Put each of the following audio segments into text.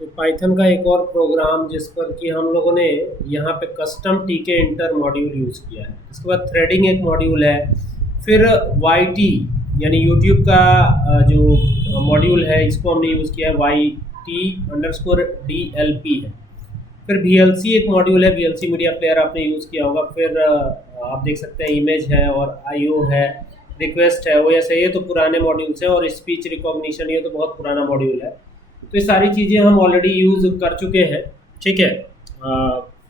ये पाइथन का एक और प्रोग्राम जिस पर कि हम लोगों ने यहाँ पे कस्टम टीके इंटर मॉड्यूल यूज़ किया है। इसके बाद थ्रेडिंग एक मॉड्यूल है। फिर वाई टी यानी यूट्यूब का जो मॉड्यूल है इसको हमने यूज़ किया है, YT_DLP है। फिर VLC एक मॉड्यूल है, VLC मीडिया प्लेयर आपने यूज़ किया होगा। फिर आप देख सकते हैं इमेज है और IO है, रिक्वेस्ट है, OS है। ये तो पुराने मॉड्यूल्स हैं। और स्पीच रिकॉग्निशन ये तो बहुत पुराना मॉड्यूल है। तो ये सारी चीज़ें हम ऑलरेडी यूज़ कर चुके हैं, ठीक है।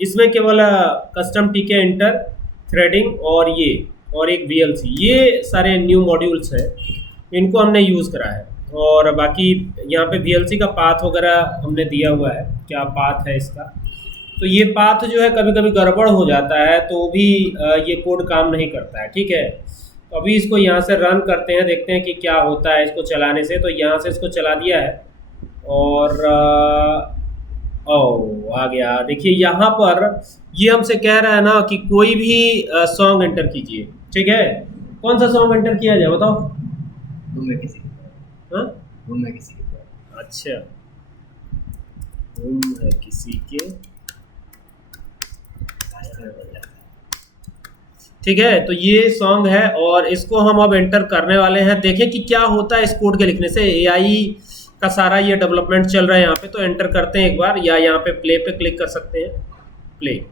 इसमें केवल कस्टम टीके इंटर, थ्रेडिंग और एक VLC, ये सारे न्यू मॉड्यूल्स हैं, इनको हमने यूज़ करा है। और बाकी यहाँ पे VLC का पाथ वगैरह हमने दिया हुआ है, क्या पाथ है इसका। तो ये पाथ जो है कभी कभी गड़बड़ हो जाता है तो भी ये कोड काम नहीं करता है, ठीक है। तो अभी इसको यहाँ से रन करते हैं, देखते हैं कि क्या होता है इसको चलाने से। तो यहाँ से इसको चला दिया है और आ गया। देखिए यहाँ पर ये हमसे कह रहा है ना कि कोई भी सॉन्ग एंटर कीजिए, ठीक है। कौन सा सॉन्ग एंटर किया जाए बताओ? तुम में किसी की हाँ, तुम में किसी की अच्छा, तुम है किसी के, ठीक है। तो ये सॉन्ग है और इसको हम अब एंटर करने वाले हैं। देखें कि क्या होता है इस कोड के लिखने से। AI का सारा ये डेवलपमेंट चल रहा है यहाँ पे। तो एंटर करते हैं एक बार, या यहाँ पे प्ले पे क्लिक कर सकते हैं, प्ले।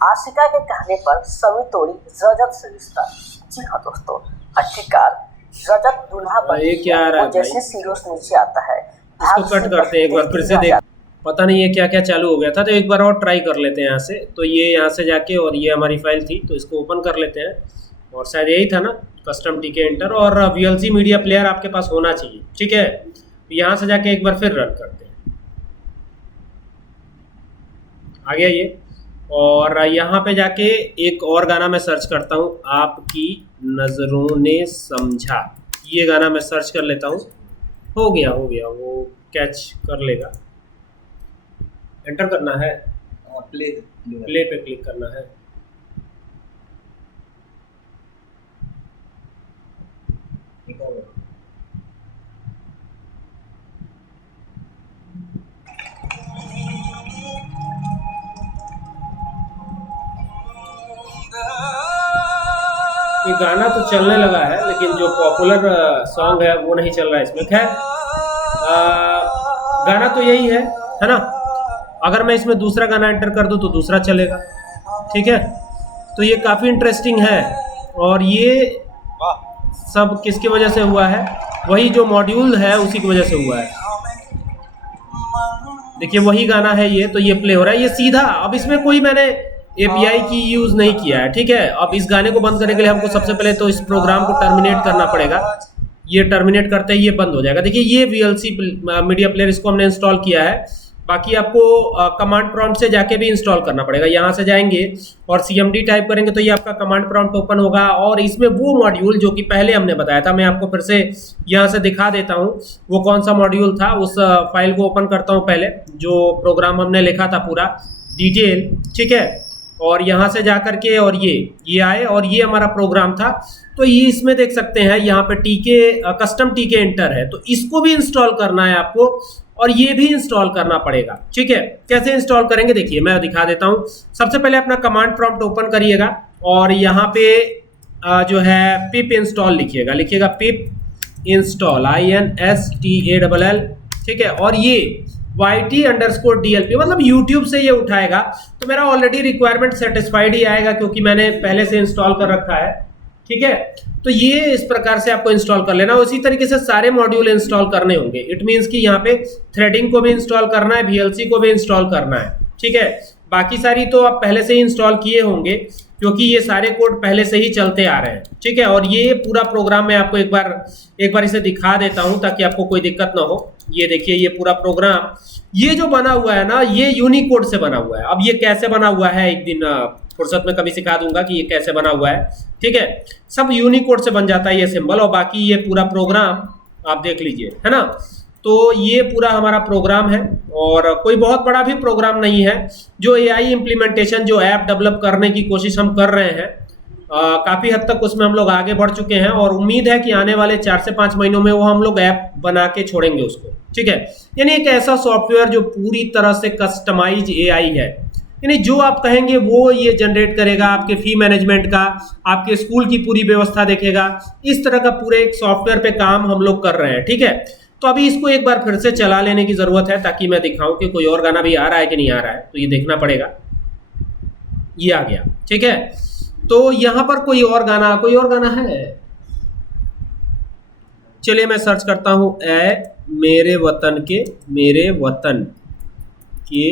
आशिका के कहने पर सभी तोड़ी रजत से रिश्ता। जी हाँ दोस्तों, आखिरकार रजत दूल्हा ये क्या आ रहा है जैसे भाई? सीरोस नीचे आता है। इसको कट करते हैं एक बार फिर से। देख, पता नहीं ये क्या क्या चालू हो गया था। तो एक बार और ट्राई कर लेते हैं यहाँ से। तो ये यहाँ से जाके, और ये हमारी फाइल थी तो इसको ओपन कर लेते हैं। और शायद यही था ना, कस्टम टीके इंटर। और VLC मीडिया प्लेयर आपके पास होना चाहिए, ठीक है। तो यहाँ से जाके एक बार फिर रन करते हैं। आ गया ये। और यहाँ पे जाके एक और गाना मैं सर्च करता हूँ, आपकी नज़रों ने समझा। ये गाना मैं सर्च कर लेता हूँ। हो गया, वो कैच कर लेगा। एंटर करना है, प्ले पे क्लिक करना है। ये गाना तो चलने लगा है, लेकिन जो पॉपुलर सॉन्ग है वो नहीं चल रहा है इसमें। खैर, गाना तो यही है ना। अगर मैं इसमें दूसरा गाना एंटर कर दूं तो दूसरा चलेगा, ठीक है। तो ये काफ़ी इंटरेस्टिंग है। और ये सब किसकी वजह से हुआ है? वही जो मॉड्यूल है उसी की वजह से हुआ है। देखिए वही गाना है ये। तो ये प्ले हो रहा है, ये सीधा। अब इसमें कोई मैंने API की यूज़ नहीं किया है, ठीक है। अब इस गाने को बंद करने के लिए हमको सबसे पहले तो इस प्रोग्राम को टर्मिनेट करना पड़ेगा। ये टर्मिनेट करते ही ये बंद हो जाएगा। देखिए ये VLC मीडिया प्लेयर, इसको हमने इंस्टॉल किया है। बाकी आपको कमांड प्रॉम्प्ट से जाके भी इंस्टॉल करना पड़ेगा। यहाँ से जाएंगे और CMD टाइप करेंगे तो ये आपका कमांड प्रॉम्प्ट ओपन होगा। और इसमें वो मॉड्यूल जो कि पहले हमने बताया था, मैं आपको फिर से यहाँ से दिखा देता हूँ वो कौन सा मॉड्यूल था। उस फाइल को ओपन करता हूँ पहले, जो प्रोग्राम हमने लिखा था पूरा डिटेल, ठीक है। और यहाँ से जा करके और ये आए और ये हमारा प्रोग्राम था। तो ये इसमें देख सकते हैं यहाँ पे कस्टम टीके इंटर है। तो इसको भी इंस्टॉल करना है आपको और ये भी इंस्टॉल करना पड़ेगा, ठीक है। कैसे इंस्टॉल करेंगे देखिए मैं दिखा देता हूँ। सबसे पहले अपना कमांड प्रॉम्प्ट ओपन करिएगा और यहाँ पे जो है पिप इंस्टॉल लिखिएगा पिप इंस्टॉल INSTALL, ठीक है। और ये YT_DLP मतलब YouTube से ये उठाएगा। तो मेरा ऑलरेडी रिक्वायरमेंट सेटिस्फाइड ही आएगा क्योंकि मैंने पहले से इंस्टॉल कर रखा है, ठीक है। तो ये इस प्रकार से आपको इंस्टॉल कर लेना। उसी तरीके से सारे मॉड्यूल इंस्टॉल करने होंगे। इट मीन्स कि यहाँ पे थ्रेडिंग को भी इंस्टॉल करना है, VLC को भी इंस्टॉल करना है, ठीक है। बाकी सारी तो आप पहले से ही इंस्टॉल किए होंगे क्योंकि ये सारे कोड पहले से ही चलते आ रहे हैं, ठीक है। और ये पूरा प्रोग्राम मैं आपको एक बार इसे दिखा देता हूँ ताकि आपको कोई दिक्कत ना हो। ये देखिए ये पूरा प्रोग्राम, ये जो बना हुआ है ना, ये यूनिकोड से बना हुआ है। अब ये कैसे बना हुआ है एक दिन फुर्सत में कभी सिखा दूंगा कि ये कैसे बना हुआ है, ठीक है। सब यूनिकोड से बन जाता है ये सिंबल। और बाकी ये पूरा प्रोग्राम आप देख लीजिए, है ना। तो ये पूरा हमारा प्रोग्राम है और कोई बहुत बड़ा भी प्रोग्राम नहीं है। जो AI इम्प्लीमेंटेशन, जो ऐप डेवलप करने की कोशिश हम कर रहे हैं काफ़ी हद तक उसमें हम लोग आगे बढ़ चुके हैं और उम्मीद है कि आने वाले 4 से 5 महीनों में वो हम लोग ऐप बना के छोड़ेंगे उसको, ठीक है। यानी एक ऐसा सॉफ्टवेयर जो पूरी तरह से कस्टमाइज एआई है, यानी जो आप कहेंगे वो ये जनरेट करेगा, आपके फी मैनेजमेंट का, आपके स्कूल की पूरी व्यवस्था देखेगा। इस तरह का पूरे एक सॉफ्टवेयर पे काम हम लोग कर रहे हैं, ठीक है। तो अभी इसको एक बार फिर से चला लेने की ज़रूरत है ताकि मैं दिखाऊं कि कोई और गाना भी आ रहा है कि नहीं आ रहा है, तो ये देखना पड़ेगा। ये आ गया, ठीक है। तो यहाँ पर कोई और गाना है, चलिए मैं सर्च करता हूँ, ए मेरे वतन के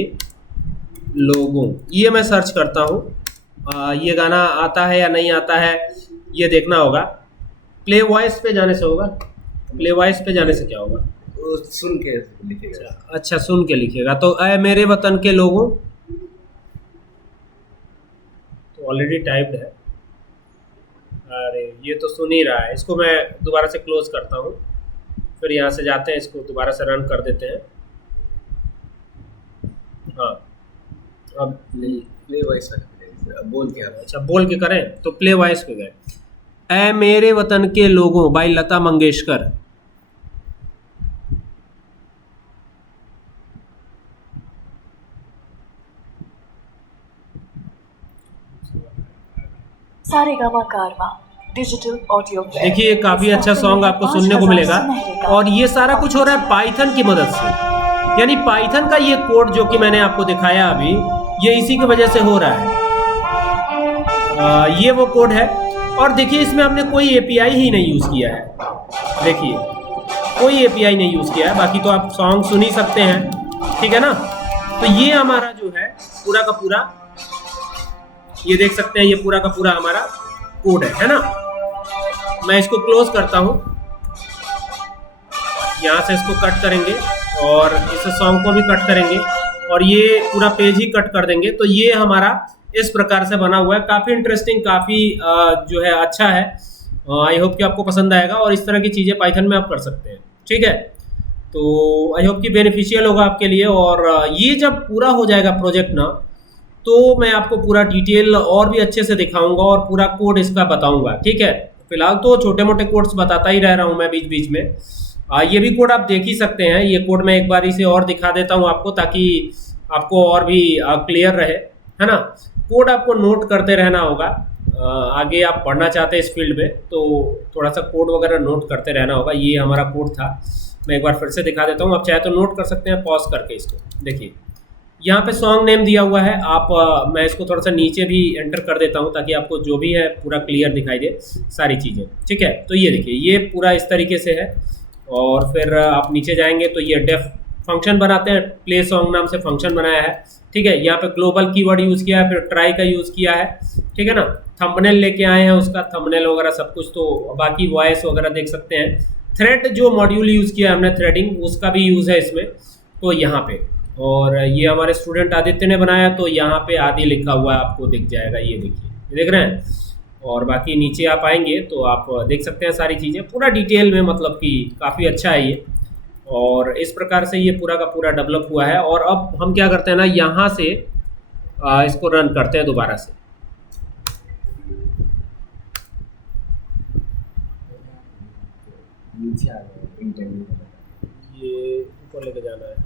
लोगों, ये मैं सर्च करता हूँ। ये गाना आता है या नहीं आता है ये देखना होगा। प्ले वॉइस पे जाने से होगा, प्ले वॉइस पे जाने से क्या होगा, वो सुन के लिखेगा। अच्छा सुन के लिखेगा। तो ए मेरे वतन के लोगों, तो ऑलरेडी टाइप्ड है। अरे ये तो सुन ही रहा है, इसको मैं दोबारा से क्लोज करता हूँ, फिर यहाँ से जाते हैं, इसको दोबारा से रन कर देते हैं। हाँ अब प्ले वॉइस बोल के अच्छा बोल के करें, तो प्ले वॉइस पे गए। ए मेरे वतन के लोगों बाय लता मंगेशकर। सारेगामा कारवा डिजिटल ऑडियो। देखिए काफ़ी अच्छा सॉन्ग आपको सुनने को मिलेगा और ये सारा कुछ हो रहा है पाइथन की मदद से। यानी पाइथन का ये कोड जो कि मैंने आपको दिखाया अभी, ये इसी की वजह से हो रहा है। ये वो कोड है और देखिए इसमें हमने कोई एपीआई ही नहीं यूज़ किया है। देखिए कोई एपीआई नहीं यूज़ किया है, बाकी तो आप सॉन्ग सुन ही सकते हैं, ठीक है ना। तो ये हमारा जो है पूरा का पूरा, ये देख सकते हैं, ये पूरा का पूरा हमारा कोड है ना। मैं इसको क्लोज करता हूँ, यहाँ से इसको कट करेंगे और इस सॉन्ग को भी कट करेंगे और ये पूरा पेज ही कट कर देंगे। तो ये हमारा इस प्रकार से बना हुआ है, काफ़ी इंटरेस्टिंग, काफ़ी जो है अच्छा है। आई होप कि आपको पसंद आएगा और इस तरह की चीज़ें पाइथन में आप कर सकते हैं, ठीक है। तो आई होप कि बेनिफिशियल होगा आपके लिए। और ये जब पूरा हो जाएगा प्रोजेक्ट ना, तो मैं आपको पूरा डिटेल और भी अच्छे से दिखाऊंगा और पूरा कोड इसका बताऊंगा, ठीक है। फिलहाल तो छोटे मोटे कोड्स बताता ही रह रहा हूँ मैं बीच बीच में। ये भी कोड आप देख ही सकते हैं। ये कोड मैं एक बार इसे और दिखा देता हूँ आपको, ताकि आपको और भी क्लियर रहे, है ना। कोड आपको नोट करते रहना होगा। आगे आप पढ़ना चाहते हैं इस फील्ड में तो थोड़ा सा कोड वगैरह नोट करते रहना होगा। ये हमारा कोड था, मैं एक बार फिर से दिखा देता हूँ। आप चाहे तो नोट कर सकते हैं पॉज करके इसको। देखिए यहाँ पे सॉन्ग नेम दिया हुआ है। आप मैं इसको थोड़ा सा नीचे भी एंटर कर देता हूँ ताकि आपको जो भी है पूरा क्लियर दिखाई दे सारी चीज़ें, ठीक है। तो ये देखिए ये पूरा इस तरीके से है। और फिर आप नीचे जाएंगे तो ये डेफ फंक्शन बनाते हैं, प्ले सॉन्ग नाम से फंक्शन बनाया है, ठीक है। यहाँ पे ग्लोबल कीवर्ड यूज़ किया है, फिर ट्राई का यूज़ किया है, ठीक है ना। थंबनेल लेके आए हैं, उसका थंबनेल वगैरह सब कुछ, तो बाकी वॉइस वगैरह देख सकते हैं। थ्रेड जो मॉड्यूल यूज़ किया है हमने, थ्रेडिंग, उसका भी यूज़ है इसमें, तो यहाँ पे। और ये हमारे स्टूडेंट आदित्य ने बनाया, तो यहाँ पे आदि लिखा हुआ है, आपको दिख जाएगा, ये देखिए, देख रहे हैं। और बाकी नीचे आप आएंगे तो आप देख सकते हैं सारी चीज़ें पूरा डिटेल में, मतलब कि काफ़ी अच्छा है ये। और इस प्रकार से ये पूरा का पूरा डेवलप हुआ है। और अब हम क्या करते हैं ना, यहाँ से इसको रन करते हैं दोबारा से। नीचे आ गया इंटरव्यू, ये ऊपर लेके जाना है।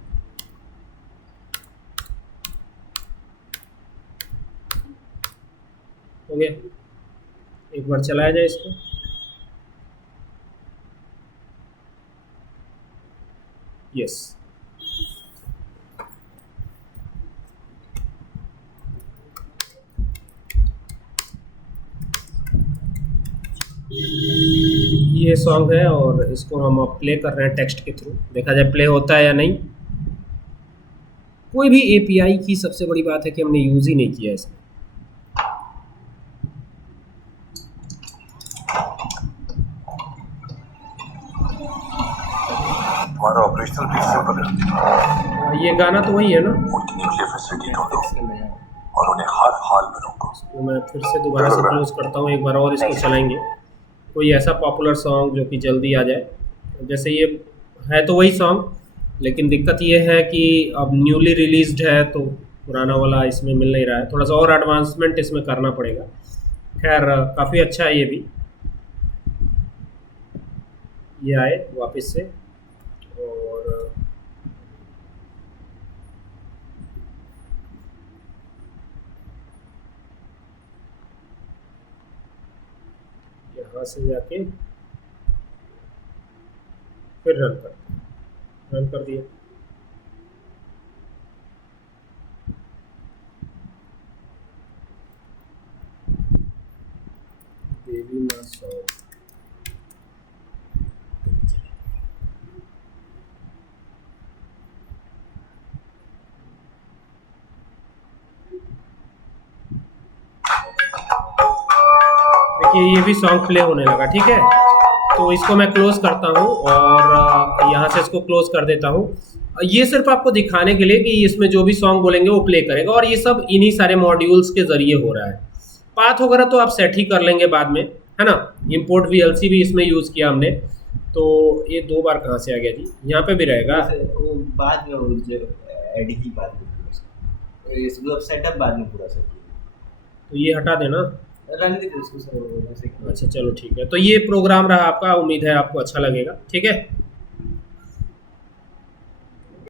हो गया, एक बार चलाया जाए इसको। यस, ये सॉन्ग है और इसको हम अब प्ले कर रहे हैं टेक्स्ट के थ्रू। देखा जाए प्ले होता है या नहीं। कोई भी एपीआई की सबसे बड़ी बात है कि हमने यूज़ ही नहीं किया इसमें। हमारा ऑपरेशनल भी सिंपल है। ये गाना तो वही है ना। उनकी न्यूक्लियर फैसिलिटी ढूंढो और उन्हें हर हाल में रोको। तो मैं फिर से दोबारा से क्लोज करता हूँ, एक बार और इसको चलाएंगे। कोई ऐसा पॉपुलर सॉन्ग जो कि जल्दी आ जाए। जैसे ये है तो वही सॉन्ग, लेकिन दिक्कत ये है कि अब न्यूली रिलीज्ड है तो पुराना वाला इसमें मिल नहीं रहा है। थोड़ा सा और एडवांसमेंट इसमें करना पड़ेगा, खैर काफ़ी अच्छा है ये भी। ये आए वापस से और यहाँ से जाके फिर रन कर दिया। देवी माँ सॉन्ग देखिए ये भी सॉन्ग प्ले होने लगा, ठीक है। तो इसको मैं क्लोज करता हूँ और यहाँ से इसको क्लोज कर देता हूँ। ये सिर्फ आपको दिखाने के लिए कि इसमें जो भी सॉन्ग बोलेंगे वो प्ले करेगा, और ये सब इन्हीं सारे मॉड्यूल्स के जरिए हो रहा है। पाथ वगैरह तो आप सेट ही कर लेंगे बाद में, है ना। इम्पोर्ट VLC भी इसमें यूज़ किया हमने। तो ये 2 बार कहाँ से आ गया जी, यहाँ पे भी रहेगा। वो बाद में वो जो ऐड ही बाद में पूरा ये सब सेटअप बाद में पूरा सब तो ये हटा देना। रन दीजिए उसको सर वैसे। अच्छा चलो ठीक है। तो ये प्रोग्राम रहा आपका, उम्मीद है आपको अच्छा लगेगा, ठीक है।